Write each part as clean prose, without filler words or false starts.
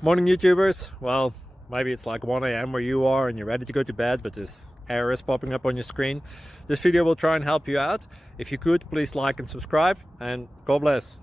Morning, YouTubers. Well, maybe it's like 1 a.m. where you are and you're ready to go to bed, but this error is popping up on your screen. This video will try and help you out. If you could, please like and subscribe, and God bless.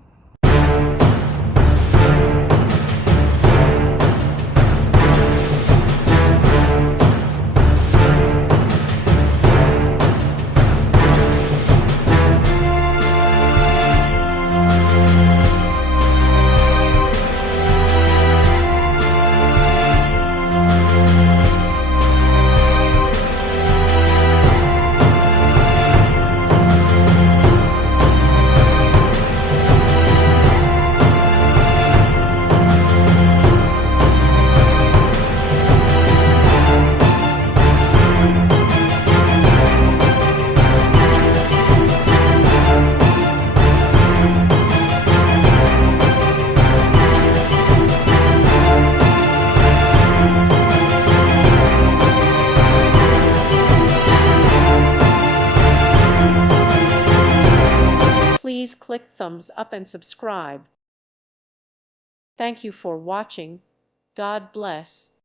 Please click thumbs up and subscribe. Thank you for watching. God bless.